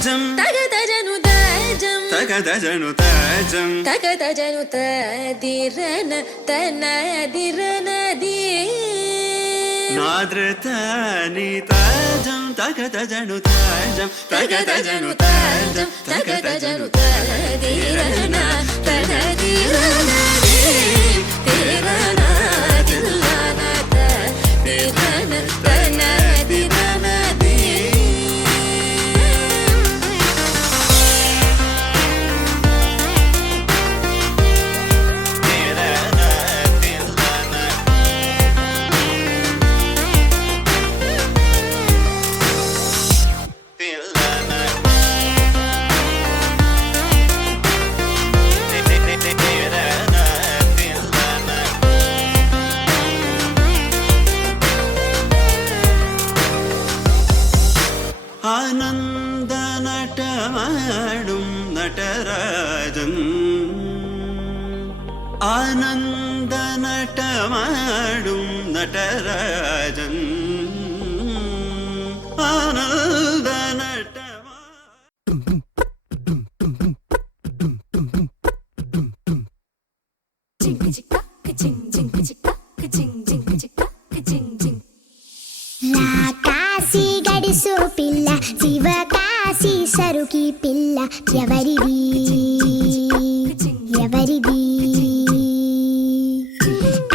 తాజం తగదజను తాజం తగదజను తాజం తగదజను తదిరన తనదిరనది నాద్రతాని తాజం తగదజను తాజం తగదజను తాజం తగదజను తదిరన తనదిరనది తిరన తిల్లన తదిరన తనదిరనది ആനന്ദ നടമാടും നടരാജൻ ആനന്ദ നടമാടും നടരാജൻ ആനന്ദ కాశీ గడిసు పిల్ల శివ కాశీ సరుకి పిల్ల ఎవరిది ఎవరిది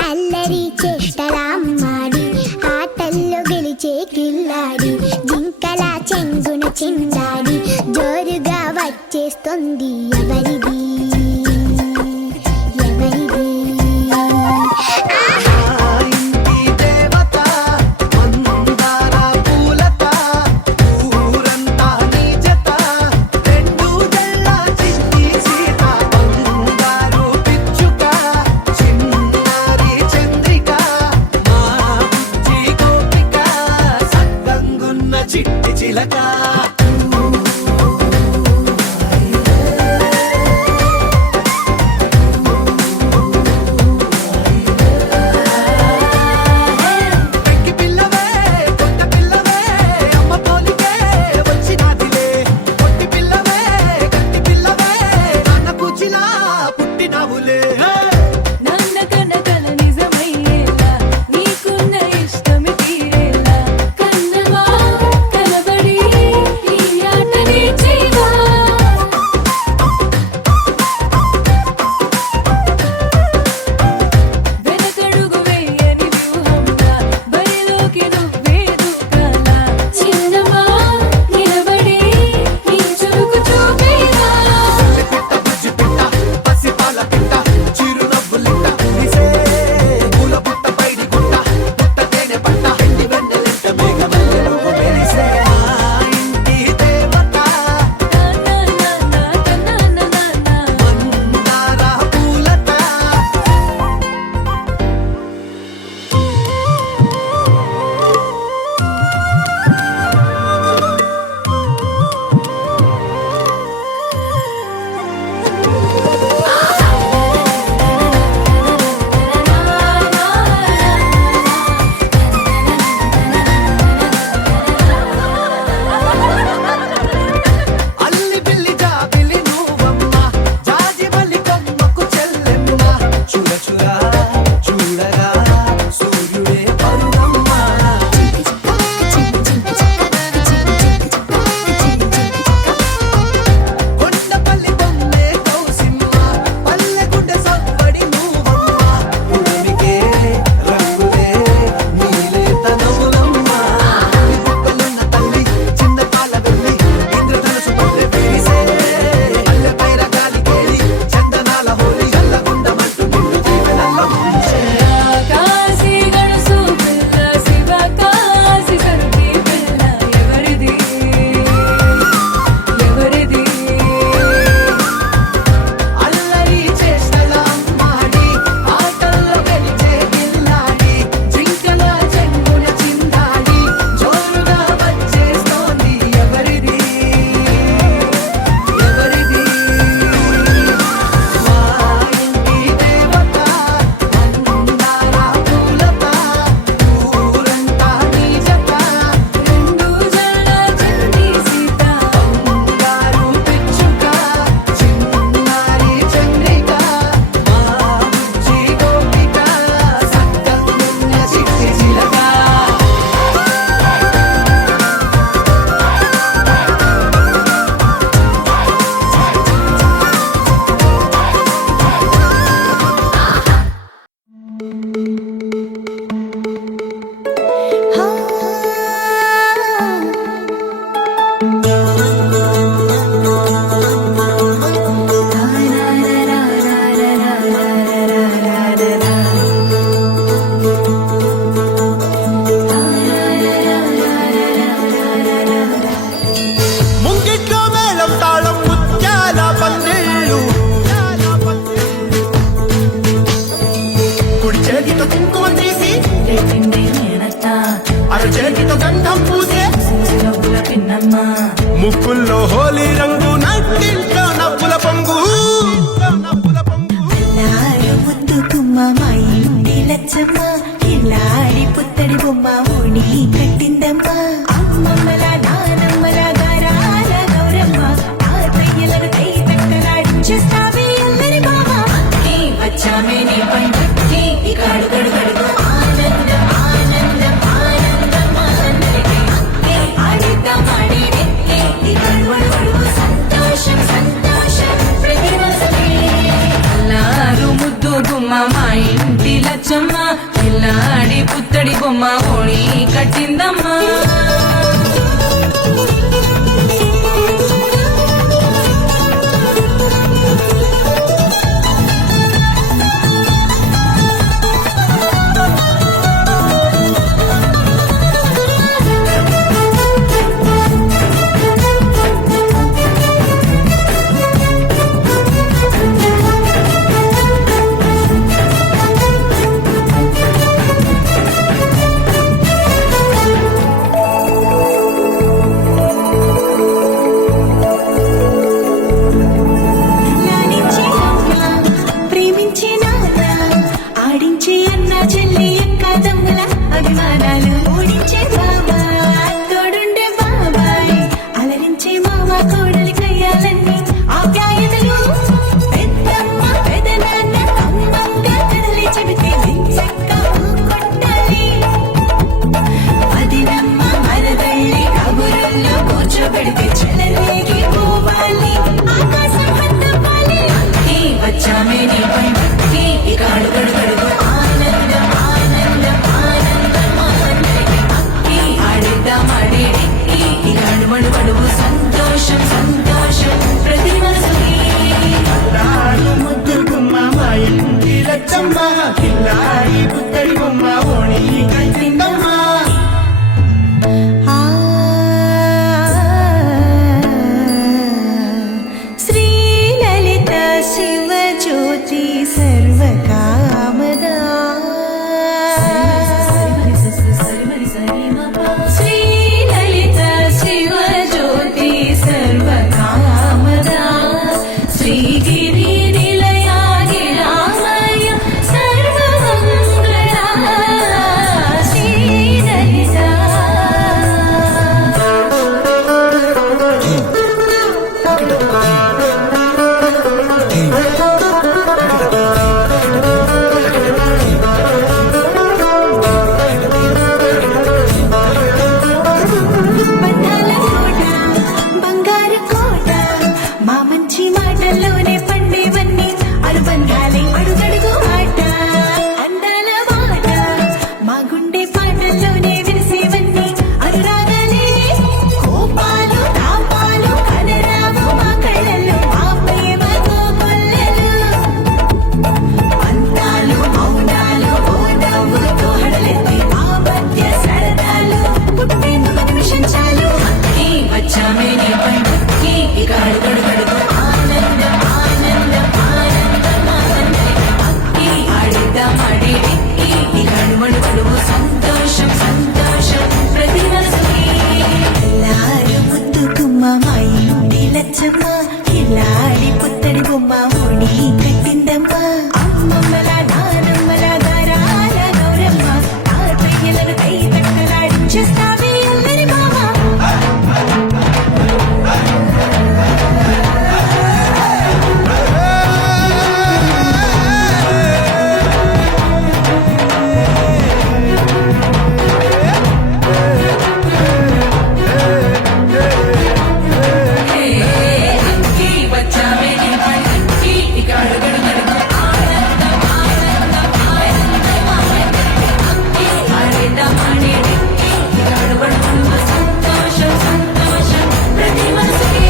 అల్లరి చేష్టలామ్మాడి ఆటల్లో గెలిచే కిల్లాడి జింకల చెంగున చిందాడి జోరుగా వచ్చేస్తుంది ఎవరిది ఎవరిది చిట్టి చిలక మేళం తాళం ముత్యాల పందిళ్ళు కుడి చేతితో కుంకుమ తీసి అర చేతితో గంధం పూసే ముక్కుల్లో హోలీ రంగు నట్టింట్లో నవ్వుల పొంగు ముద్దుకుమ్మ మా ఇంటి లచ్చమ్మ ఇల్లాడి పుత్తడి బొమ్మ ఓడి కట్టిందమ్మ అమ్మమ్మల నానమ్మల గారాల గౌరమ్మ తాతయ్యలను కై తక్కలాడించేస్తావే అల్లరి బావ వచ్చామే నీ పండుకి ఇకాడు గడు గడుగు ఆనందం ఆనందం ఆనందం ఆనందరికై ఆడిద్దాం ఆడేడే ఇకాడు వడు వడుగు సంతోషం సంతోషం ప్రతిరోజునే అల్లారు ముద్దు గుమ్మ మా ఇంటి లచ్చమ్మ పిల్లాడి పుత్తడి బొమ్మ ఓడి కట్టిందమ్మా లాలించే అమ్మ ప్రేమించే నాన్న ఆడించే అన్న చెల్లి అక్క తమ్ముల అభిమానాలు ఓడించే బాబా తోడుండే బాబాయ్ అలరించే మామ కోడలి కయ్యాలన్నీ ఆప్యాయతలు పెద్దమ్మ పెదనాన్న అమ్మంగా కదలి చెబితే చక్క కొట్టాలి వదినమ్మ మరదళ్ళి కబురుల్లో కూర్చోబెడితే చెలరేగి పోవాలి ఆకాశం పెద్దవాలి వచ్చామే నీ పండుకి ఇకాడు గడు గడుగు ఆనందం ఆనందం ఆనందం ఆనందరికై అక్కి ఆడిద్దాం ఆడేడే ఇకాడు వడు వడుగు సంతోషం సంతోషం ప్రతి మనసుకి ముద్దుకుమ్మ మా ఇంటి లచ్చమ్మ పిల్లాడి పుత్తడి బొమ్మ ఓణి కట్టిందమ్మా శ్రీలలిత శివజ్యోతి సర్వకామదా శ్రీలలిత శివజ్యోతి సర్వకామదా శ్రీగిరి నిలయాగిరామయ సర్వమంగళ శ్రీలలిత బంధాల కోట బంగారు కోట మా మంచి మాటల్లోనే పండేవన్నీ అనుబంధాలే అడుగడుగు ఆట అందాల మాట మా గుండె పాటల్లోనే విరిసేవన్నీ అనురాగాలే కోపాలు తాపాలు కనరావు మా కళ్ళల్లో మా ప్రేమతో కొల్లలు అందాలు మౌనాలు ఓ నవ్వులతో హడలెత్తి మా మధ్య సరదాలు పుట్టేందుకు నిమిషం చాలు వచ్చామే నీ పండుకి ఇకాడు గడు గడుగు ఆనందం ఆనందం ఆనందం ఆనందరికై అక్కి ఆడిద్దాం ఆడేడే ఇకాడు వడు వడుగు సంతోషం సంతోషం ప్రతి మనసుకి ఎల్లారు ముద్దుకుమ్మ మా ఇంటి లచ్చమ్మ ఇల్లాడి పుత్తడి బొమ్మ ఓడి కట్టిందమ్మ అమ్మమ్మల నానమ్మల గారాల గౌరమ్మ తాతయ్యలను కై తక్కలాడించేస్తావే అల్లరి బావ వచ్చామే నీ పండుకి ఇకాడు గడు గడుగు ఆనందం ఆనందం ఆనందం ఆనందరికై అక్కి ఆడిద్దాం ఆడేడే ఇకాడు వడు వడుగు సంతోషం సంతోషం ప్రతి మనసుకి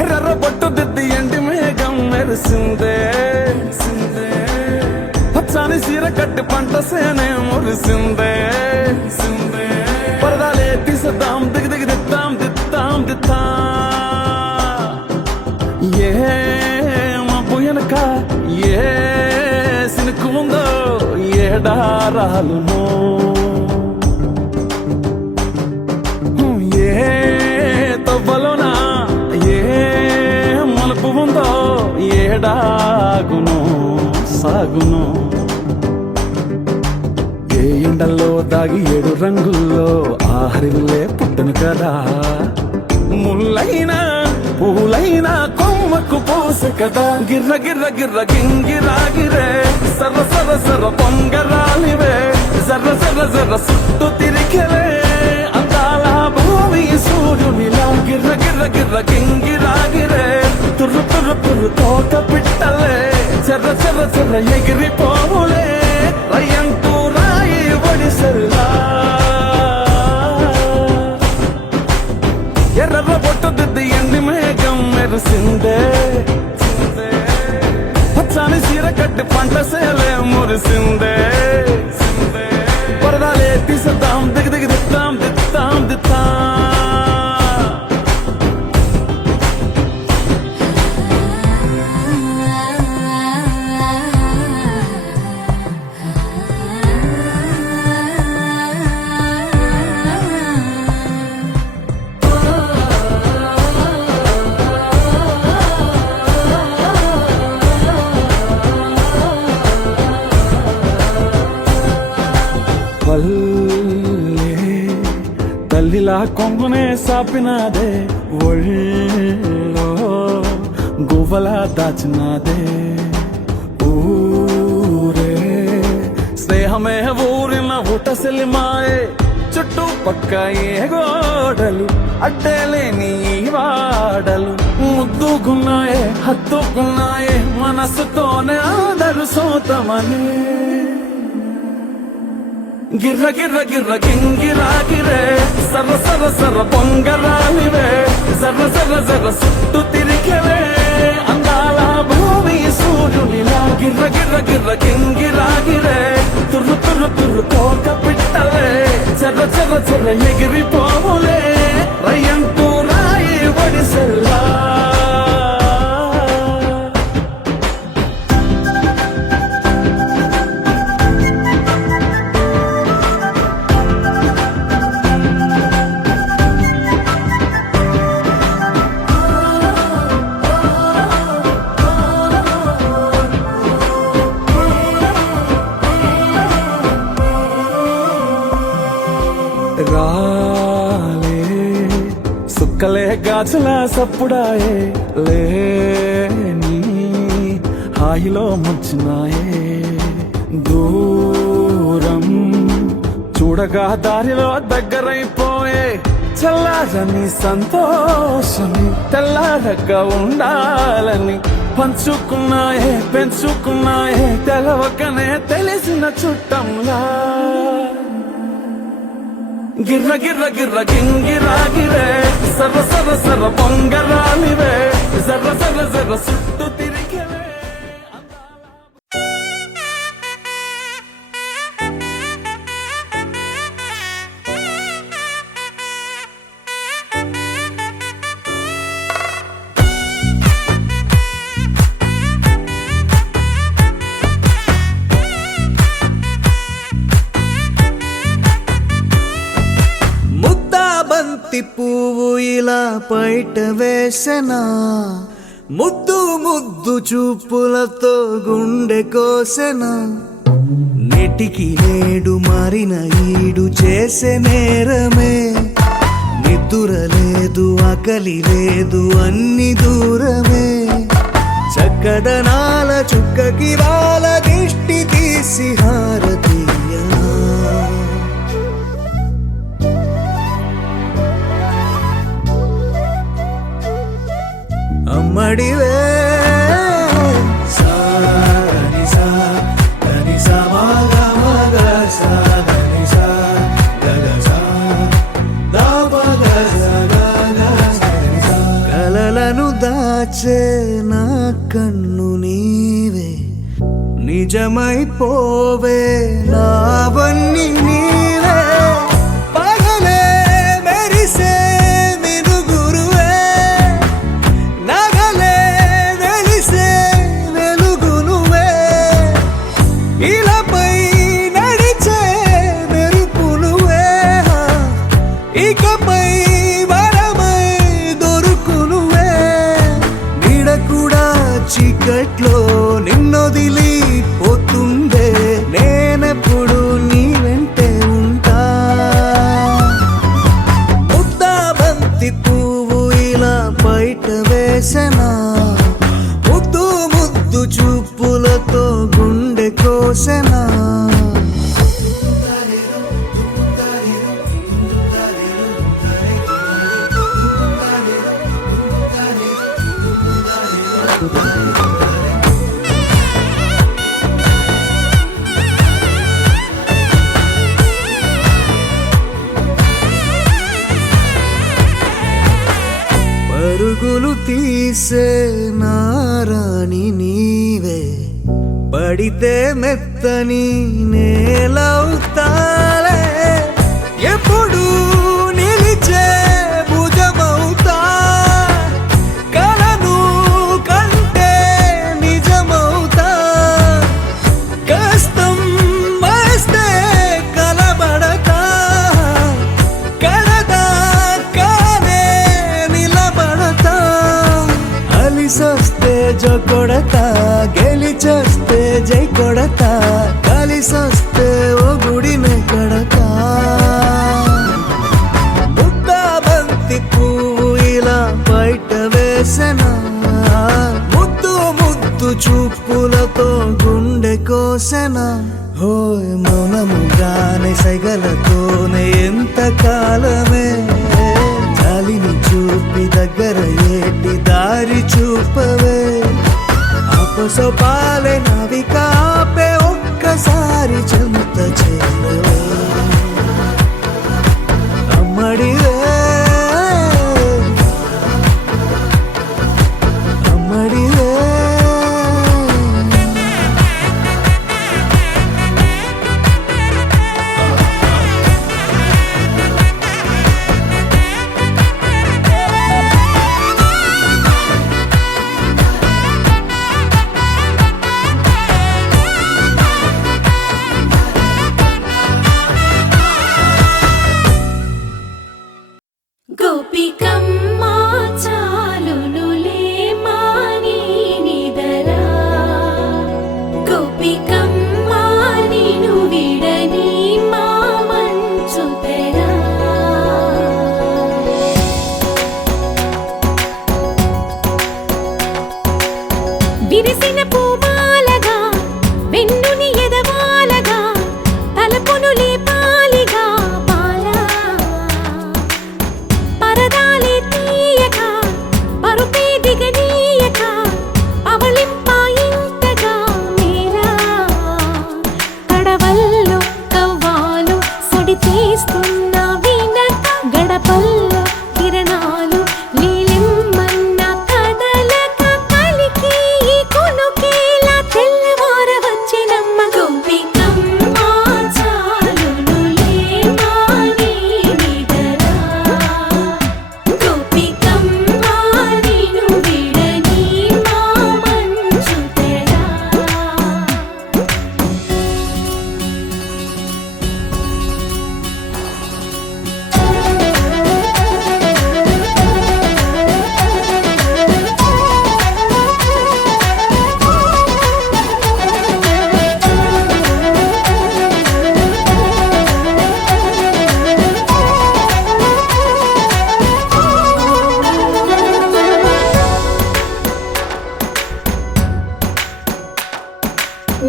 ఎర్ర బొట్టు దిద్ది ఎండి మేఘం మెరిసిందే పచ్చాని సీర కట్టి పంట సేనే మురిసిందే పరదాలే తీసేద్దాం దిగి దిగి దిత్తాం ఏ మబ్బు వెనక ఏ సినుకు ఉందో ఏడారాలునో ఏ తవ్వలోనా ఏ మలుపు ఉందో ఏడాగును సాగును ఏ ఎండల్లో దాగి 7 రంగుల్లో ఆహరిల్లే పుట్టను కదా ముల్లైనా పూలైనా కొమ్మకు పోసె కదా గిర్ర గిర్ర గిర్ర గింగిరాగిరే సర్ర సర్ర సర్ర పొంగరాలివే జర్ర జర్ర జర్ర సుట్టు తిరిగలే అందాల భూమి సూర్యునిలా గిర్ర గిర్ర గిర్ర గింగిరాగిరే తుర్రు తుర్రు తుర్రు తోక పిట్టలే చెర్ర చెర్ర చెర్ర ఎగిరిపోవులే రయ్యంటూ రాయి ఒడిసెల్లా ఎర్ర బొట్టు దిద్ది ఎండి మేఘం మెరిసిందే పచ్చాని సీర కట్టి పంట సేలే మురిసిందే పరదాలే తీసేద్దాం దిగి దిగి దిత్తాం తల్లిలా కొంగునే సాపినాదే ఒళ్ళో గువ్వలా దాచినాదే ఊరే స్నేహమే ఊరిన ఊటసెలిమాయే చుట్టూ పక్క ఏ గోడలు అడ్డలేని వాడలు ముద్దుగున్నాయే హత్తుకున్నాయే మనసుతోనే ఆదరు సోతమనే గిర్ర గిర్ర గిర్ర గింగిరాగిరే సర్ర సర్ర సర్ర పొంగరాలివే జర్ర జర్ర జర్ర సుట్టు తిరిగలే అందాల భూమి సూర్యునిలా గిర్ర గిర్ర గిర్ర గింగిరాగిరే తుర్రు తుర్రు తుర్రు తోక పిట్టలే చెర్ర చెర్ర చెర్ర ఎగిరిపోవులే రయ్యంటూ రాయి ఒడిసెల్లా రాలే సుక్కలే గాజుల సప్పుడాయే లేని హాయిలో ముంచినాయే దూరం చూడగా దారిలో దగ్గరైపోయే చల్లారని సంతోషమి తెల్లారక ఉండాలని పంచుకున్నాయే పెంచుకున్నాయే తెలవకనే తెలిసిన చుట్టంలా గిర్ర గిర్ర గిర్ర గింగిరాగిరే సర్ర సర్ర సర్ర పొంగరాలివే జర్ర జర్ర జర్ర సుట్టు తిరిగలే పువ్వు ఇలా పైట వేసెనా ముద్దు ముద్దు చూపులతో గుండె కోసెనా నెటికి నేడు మారిన ఈడు చేసే నేరమే నిద్ర లేదు ఆకలి లేదు అన్ని దూరమే చక్కదనాల చుక్కకి వాళ్ళ దిష్టి తీసి హారతీయనా అమ్మడివే సాని సా దని సా మగ మగ సా దని సా గగ సా దా పగ సా గగ సా కలలను దాచి దాచే నా కన్ను నీవే నిజమైపోవే నావన్నీ నీవే పగలే మెరిసే మినుగురువే నగలే వెలిసే వెలుగు నువ్వే ఇలాపై నడిచే మెరుపు నువ్వే ఇకపై వరమై దొరుకు నువ్వే నీడ కూడా చీకట్లో నిన్నొదిలి పోతుందే నేనెప్పుడు నీ వెంటే ఉంటా ముద్దా బంతి పువ్వు ఇలా బయట వేసెనా ముద్దు ముద్దు చూపులతో గుండె కోసెనా పరుగులు తీసే నారాణి నీవే పడితే మెత్తని నేలవుతాలే ఎప్పుడు నిలిచే భుజమవుతా కలను కంటే నిజమవుతా కష్టం వస్తే కలబడతా కడదాకానే నిలబడతా అలిసొస్తే జో కొడతా గెలిచొస్తే జై కొడతా కలిసొస్తే ఓ గుడినే కడతా ముద్దా బంతి పువ్వు ఇలా బయట వేసెనా ముద్దు ముద్దు చూపులతో గుండె కోసెనా హోయ్ మౌనముగానే సైగలతోనే ఎంత కాలమే జాలిని చూపి దగ్గర ఏటి దారి చూపవే అపసోపాలే నావికాపే ఒక్కసారి చెంత చేరవే అమ్మడివే అమ్మడివే గోపికమ్మ చాలునులే మాని నిదరా గోపికమ్మ నిను విడని మా మంచు తెరా విరిసిన పూమాలగా వెన్నుని ఎదవాలగా తలపును లేపాలిగా బాలా పరదాలే తీయక పరుపే దిగనీయక అవలింపాయింతగా మేరా కడవల్లో కవ్వాలు సడి చేస్తున్న వినక గడపల్లో కిరణాలు లీలిమ్మన్న కదలక కలికి ఈ కొనుకేలా తెల్లవార వచ్చినమ్మ గోపికమ్మ చాలునులే మాని నిదరా గోపికమ్మ నిను విడని మా మంచు తెరా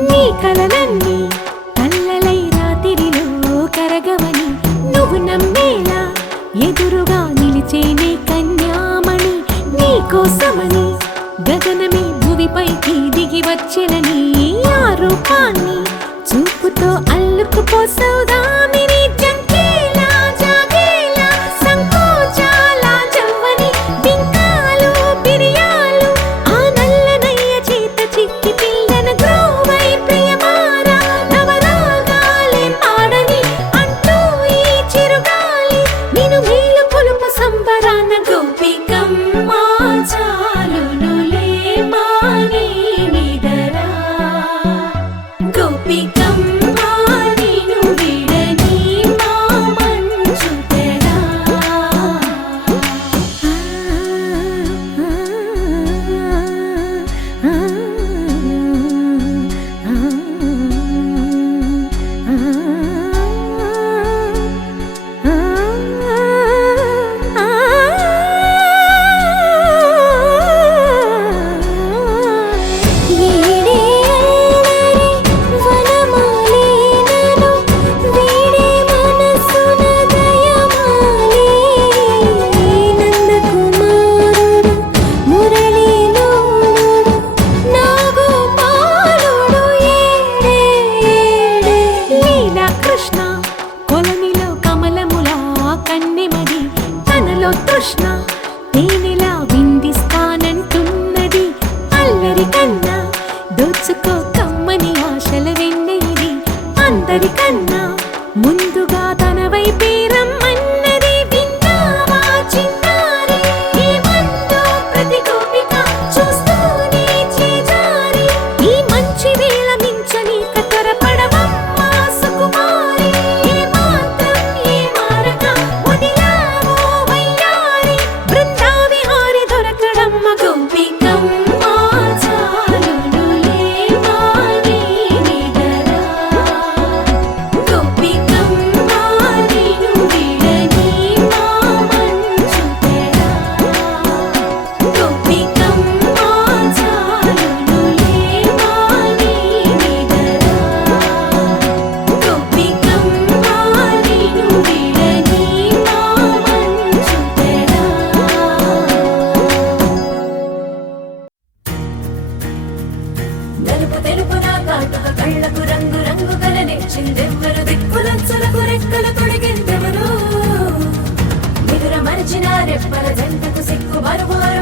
నీ కలలన్నీ కల్లలై రాత్రిలో కరగవని నువ్వు నమ్మేలా ఎదురుగా నిలిచేనే కన్యామణి నీ కోసమని గగనమే భువిపైకి దిగి వచ్చెనని ఆ రూపాన్ని చూపుతో అల్లుకుపోసౌదామిని జంకేలా జాగేలా సంకోచాల జవ్వని బింకాలు బిరియాలు నలుపు తెలుపు నా కాటుక కళ్ళకు రంగు రంగు కలనిచ్చిందెవ్వరు దిక్కులచ్చులకు రెక్కలు తొడిగిందెవరు నిదుర మరిచిన రెప్పల జంటకు సిక్కు మరుమారు